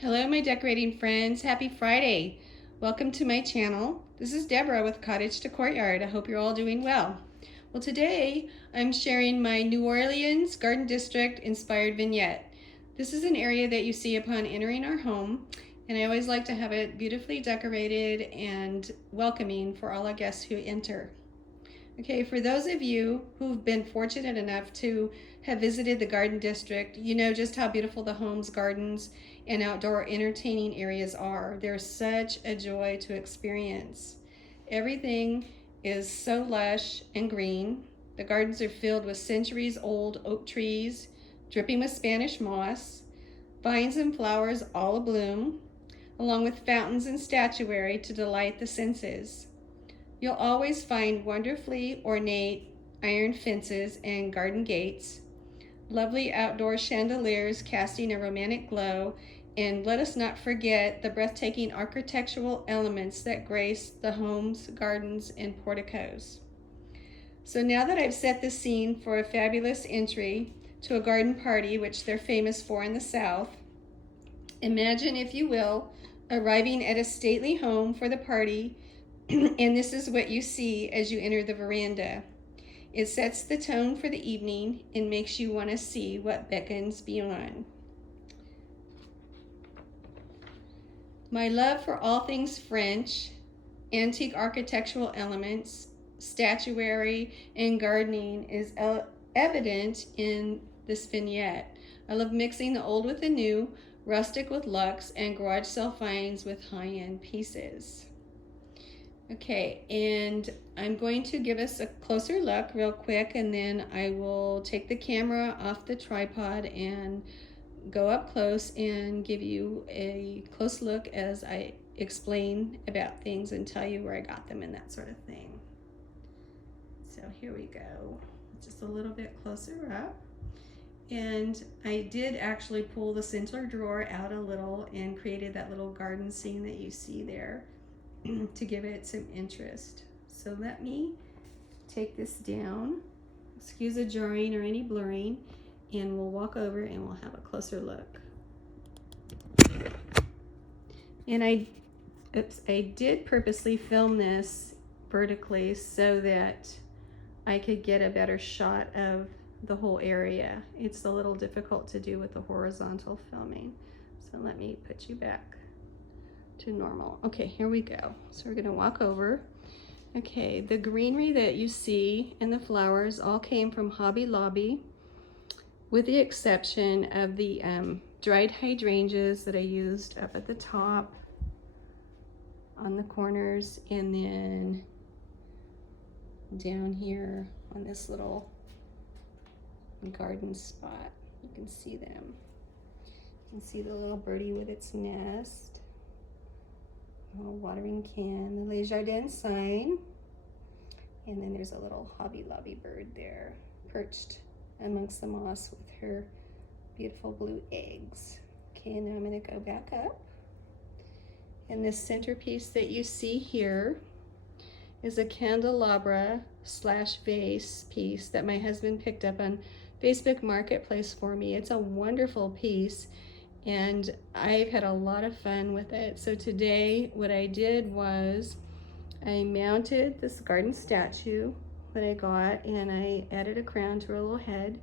Hello, my decorating friends. Happy Friday. Welcome to my channel. This is Deborah with Cottage to Courtyard. I hope you're all doing well. Well, today I'm sharing my New Orleans Garden District inspired vignette. This is an area that you see upon entering our home, and I always like to have it beautifully decorated and welcoming for all our guests who enter. Okay, for those of you who've been fortunate enough to have visited the Garden District, you know just how beautiful the homes, gardens, and outdoor entertaining areas are. They're such a joy to experience. Everything is so lush and green. The gardens are filled with centuries-old oak trees, dripping with Spanish moss, vines and flowers all abloom, along with fountains and statuary to delight the senses. You'll always find wonderfully ornate iron fences and garden gates, lovely outdoor chandeliers casting a romantic glow, and let us not forget the breathtaking architectural elements that grace the homes, gardens, and porticos. So now that I've set the scene for a fabulous entry to a garden party, which they're famous for in the South, imagine, if you will, arriving at a stately home for the party, and this is what you see as you enter the veranda. It sets the tone for the evening and makes you want to see what beckons beyond. My love for all things French, antique architectural elements, statuary, and gardening is evident in this vignette. I love mixing the old with the new, rustic with luxe, and garage sale finds with high-end pieces. Okay, and I'm going to give us a closer look real quick, and then I will take the camera off the tripod and go up close and give you a close look as I explain about things and tell you where I got them and that sort of thing. So here we go, just a little bit closer up. And I did actually pull the center drawer out a little and created that little garden scene that you see there to give it some interest. So let me take this down. Excuse the jarring or any blurring, and we'll walk over and we'll have a closer look. And I did purposely film this vertically so that I could get a better shot of the whole area. It's a little difficult to do with the horizontal filming. So let me put you back to normal. Okay, here we go. So we're gonna walk over. Okay, the greenery that you see and the flowers all came from Hobby Lobby, with the exception of the dried hydrangeas that I used up at the top on the corners, and then down here on this little garden spot. You can see them. You can see the little birdie with its nest, a little watering can, the Les Jardins sign, and then there's a little Hobby Lobby bird there perched amongst the moss with her beautiful blue eggs. Okay, now I'm going to go back up, and this centerpiece that you see here is a candelabra / vase piece that my husband picked up on Facebook Marketplace for me. It's a wonderful piece, and I've had a lot of fun with it. So today what I did was I mounted this garden statue that I got, and I added a crown to her little head,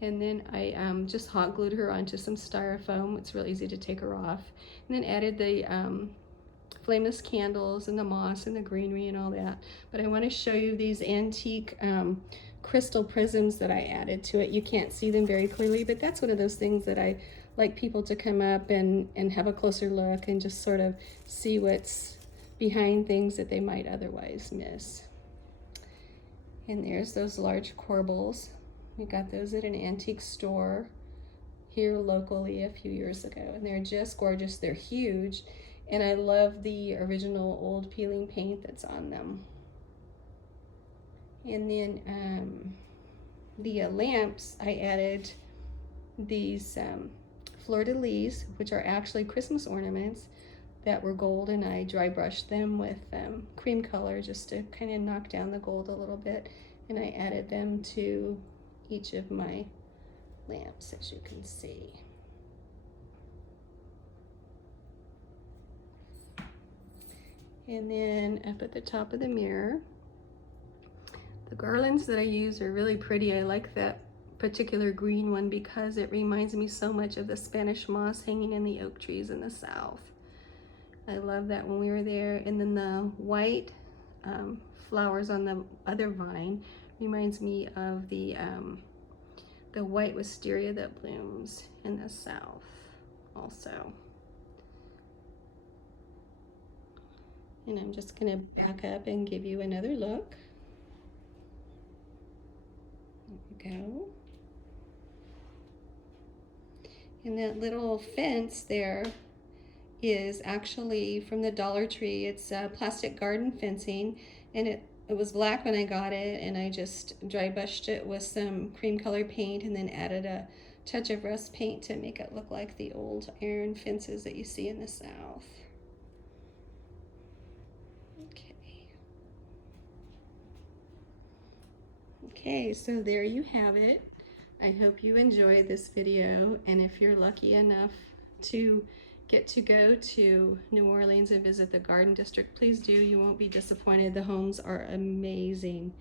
and then I just hot glued her onto some styrofoam. It's real easy to take her off, and then added the flameless candles and the moss and the greenery and all that. But I want to show you these antique crystal prisms that I added to it. You can't see them very clearly, but that's one of those things that I like people to come up and have a closer look and just sort of see what's behind things that they might otherwise miss. And there's those large corbels. We got those at an antique store here locally a few years ago, and they're just gorgeous. They're huge, and I love the original old peeling paint that's on them. And then the lamps, I added these fleur-de-lis, which are actually Christmas ornaments that were gold, and I dry brushed them with cream color just to kind of knock down the gold a little bit, and I added them to each of my lamps, as you can see. And then up at the top of the mirror, the garlands that I use are really pretty. I like that particular green one because it reminds me so much of the Spanish moss hanging in the oak trees in the south. I love that when we were there. And then the white flowers on the other vine reminds me of the white wisteria that blooms in the south also. And I'm just gonna back up and give you another look. There we go. And that little fence there is actually from the Dollar Tree. It's plastic garden fencing, and it was black when I got it, and I just dry brushed it with some cream color paint and then added a touch of rust paint to make it look like the old iron fences that you see in the south. Okay, so there you have it. I hope you enjoyed this video, and if you're lucky enough to get to go to New Orleans and visit the Garden District, please do. You won't be disappointed. The homes are amazing.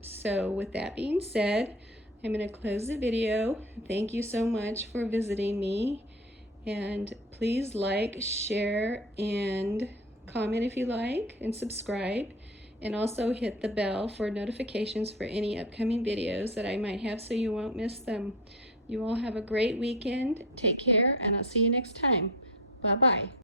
So with that being said, I'm going to close the video. Thank you so much for visiting me, and please like, share, and comment if you like, and subscribe. And also hit the bell for notifications for any upcoming videos that I might have so you won't miss them. You all have a great weekend. Take care, and I'll see you next time. Bye-bye.